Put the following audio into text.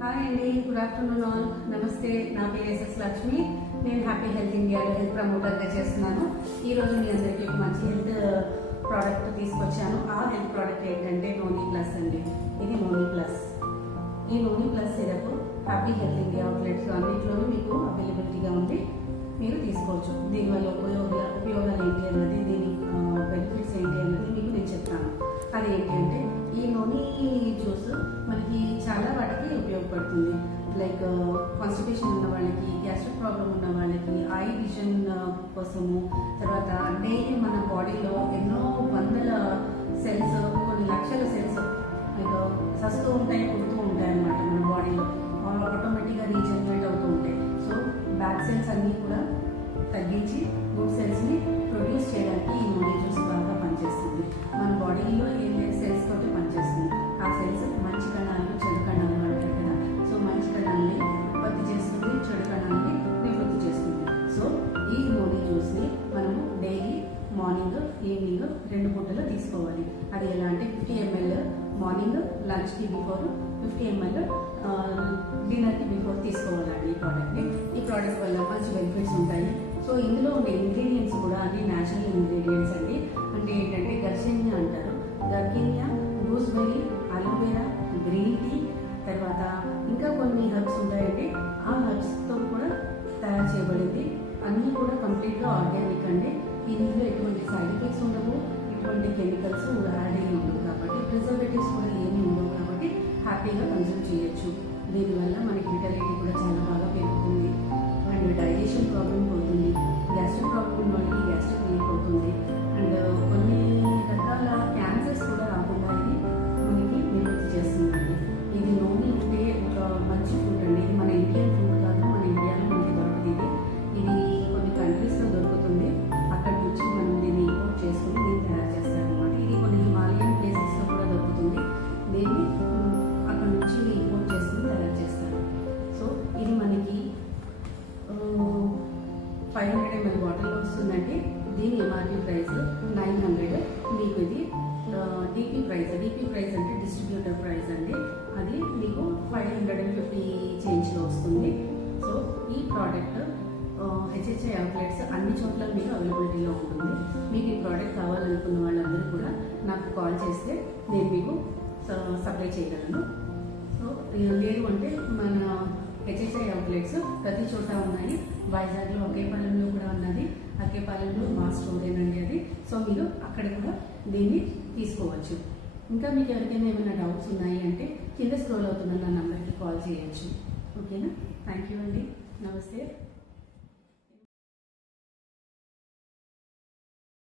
Hi అండి, good afternoon all. నమస్తే, నా పేరు ఎస్ఎస్ లక్ష్మి. నేను హ్యాపీ హెల్త్ ఇండియాలో హెల్త్ ప్రమోటర్గా చేస్తున్నాను. ఈరోజు మీ అందరికీ ఒక మంచి హెల్త్ ప్రోడక్ట్ తీసుకొచ్చాను. ఆ హెల్త్ ప్రోడక్ట్ ఏంటంటే నోనీ ప్లస్ అండి. ఇది నోనీ ప్లస్. ఈ noni plus syrup happy health India outlets అన్నింటిలోనూ మీకు అవైలబిలిటీగా ఉంది. మీరు తీసుకోవచ్చు. దీనివల్ల ఉపయోగాలు ఏంటి అన్నది, దీని బెనిఫిట్స్ ఏంటి అన్నది మీకు నేను చెప్తాను. అది ఏంటి అంటే, ఈ నోనీ జ్యూస్ మనకి చాలా వాటికి ఉపయోగపడుతుంది. లైక్ కాన్స్టిపేషన్ ఉన్న వాళ్ళకి, గ్యాస్ట్రిక్ ప్రాబ్లం ఉన్న వాళ్ళకి, ఐ విజన్ కోసము, తర్వాత డైలీ మన బాడీలో ఎన్నో వందల సెల్స్, కొన్ని లక్షల సెల్స్ సస్తూ ఉంటాయి, పుడుతూ ఉంటాయి అన్నమాట మన బాడీలో. ఆటోమేటిక్గా రీజనరేట్ అవుతూ ఉంటాయి. సో బ్యాడ్ సెల్స్ అన్నీ కూడా తగ్గించి గుడ్ సెల్స్ని ప్రొడ్యూస్ చేయడానికి ఈ నోనీ జ్యూస్ బాగా పనిచేస్తుంది. మన బాడీలో ఏం సెల్స్ తోటి పనిచేస్తుంది. ఆ సెల్స్ మంచి కణాలు, చెడు కణాలు అంటారు కదా. సో మంచి కణాలని ఉత్పత్తి చేస్తుంది, చెడు కణాలని నివృత్తి చేస్తుంది. సో ఈ నోనీ జ్యూస్ని మనము డైలీ మార్నింగ్, ఈవినింగ్ 2 పూటలు తీసుకోవాలి. అది ఎలా అంటే 50 ml మార్నింగ్ లంచ్కి బిఫోర్, 50 ml డిన్నర్కి బిఫోర్ తీసుకోవాలండి. ఈ ప్రోడక్ట్ వల్ల మంచి బెనిఫిట్స్ ఉంటాయి. సో ఇందులో ఉండే ఇంగ్రీడియంట్స్ కూడా అన్ని న్యాచురల్ ఇంగ్రీడియంట్స్ అండి. అంటే ఏంటంటే గర్సినియా అంటారు. గర్కినియా, గూస్బెర్రీ, అలోవెరా, గ్రీన్ టీ, తర్వాత ఇంకా కొన్ని హెర్బ్స్ ఉంటాయండి. ఆ హెర్బ్స్తో కూడా తయారు చేయబడింది. అన్నీ కూడా కంప్లీట్గా ఆర్గానిక్ అండి. ఇందులో ఎటువంటి సైడ్ ఎఫెక్ట్స్ ఉండవు, ఎటువంటి కెమికల్స్ యాడ్ అయ్యి ఉండవు. కాబట్టి ప్రిజర్వేటివ్స్ కూడా ఏమీ ఉండవు. కాబట్టి హ్యాపీగా కన్జ్యూమ్ చేయొచ్చు. దీనివల్ల మనకి విటమిన్ కూడా చాలా బాగా పెరుగుతుంది. అండ్ డైజెషన్ ప్రాబ్లం పోతుంది. గ్యాస్ట్రిక్ ప్రాబ్లం ఉన్న వాళ్ళకి గ్యాస్ట్రిక్ రిలీఫ్ అవుతుంది. అండ్ కొన్ని రకాల క్యాన్సర్స్ కూడా రాకుండా ఇది మనకి నివృత్తి చేస్తుందండి. ఇది నోనీ ఉంటే ఒక మంచి ఫుడ్ అండి. ఇది మన ఇండియన్ ఫుడ్ కాదు, మన ఇండియాలో మనకి దొరుకుతుంది. ఇది కొన్ని కంట్రీస్లో దొరుకుతుంది. అక్కడి నుంచి మనం దీన్ని ఇంపోర్ట్ చేసుకుని దీన్ని తయారు చేస్తారనమాట. ఇది కొన్ని హిమాలయన్ ప్లేసెస్లో కూడా దొరుకుతుంది. దీన్ని అక్కడ నుంచి ఇంపోర్ట్ చేసుకుని తయారు చేస్తారు. సో ఇది మనకి 500 ml బాటిల్లో వస్తుందండి. దీని ఎంఆర్పి ప్రైస్ 900. మీకు ఇది డిపి ప్రైస్ అంటే డిస్ట్రిబ్యూటర్ ప్రైస్ అండి. అది మీకు 550 చేంజ్లో వస్తుంది. సో ఈ ప్రోడక్ట్ హెచ్హెచ్ఐ అవుట్లెట్స్ అన్ని చోట్ల మీకు అవైలబిలిటీలో ఉంటుంది. మీకు ఈ ప్రోడక్ట్ కావాలనుకున్న వాళ్ళందరూ కూడా నాకు కాల్ చేస్తే నేను మీకు సప్లై చేయగలను. సో లేదు అంటే మన హెచ్హెచ్ఐ అవుట్లెట్స్ ప్రతి చోట ఉన్నాయి. వైజాగ్లో ఒకేపాలెంలో కూడా ఉన్నది. ఒకేపాలెంలో మా స్టోరేనండి అది. సో మీరు అక్కడ కూడా దీన్ని తీసుకోవచ్చు. ఇంకా మీకు ఎవరికైనా ఏమైనా డౌట్స్ ఉన్నాయి అంటే కింద స్క్రోల్ అవుతున్న నా నంబర్కి కాల్ చేయొచ్చు. ఓకేనా? థ్యాంక్ యూ అండి. నమస్తే.